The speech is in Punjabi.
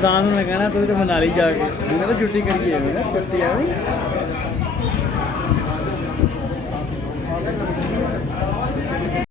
ਸੁਲਤਾਨ ਨੂੰ ਮੈਂ ਕਹਿਣਾ ਤੂੰ ਤੇ ਮਨਾਲੀ ਜਾ ਕੇ ਮੈਂ ਕਹਿੰਦਾ ਛੁੱਟੀ ਕਰੀਏ ਮੈਂ ਕਿਹਾ ਛੁੱਟੀ ਆ ਵੀ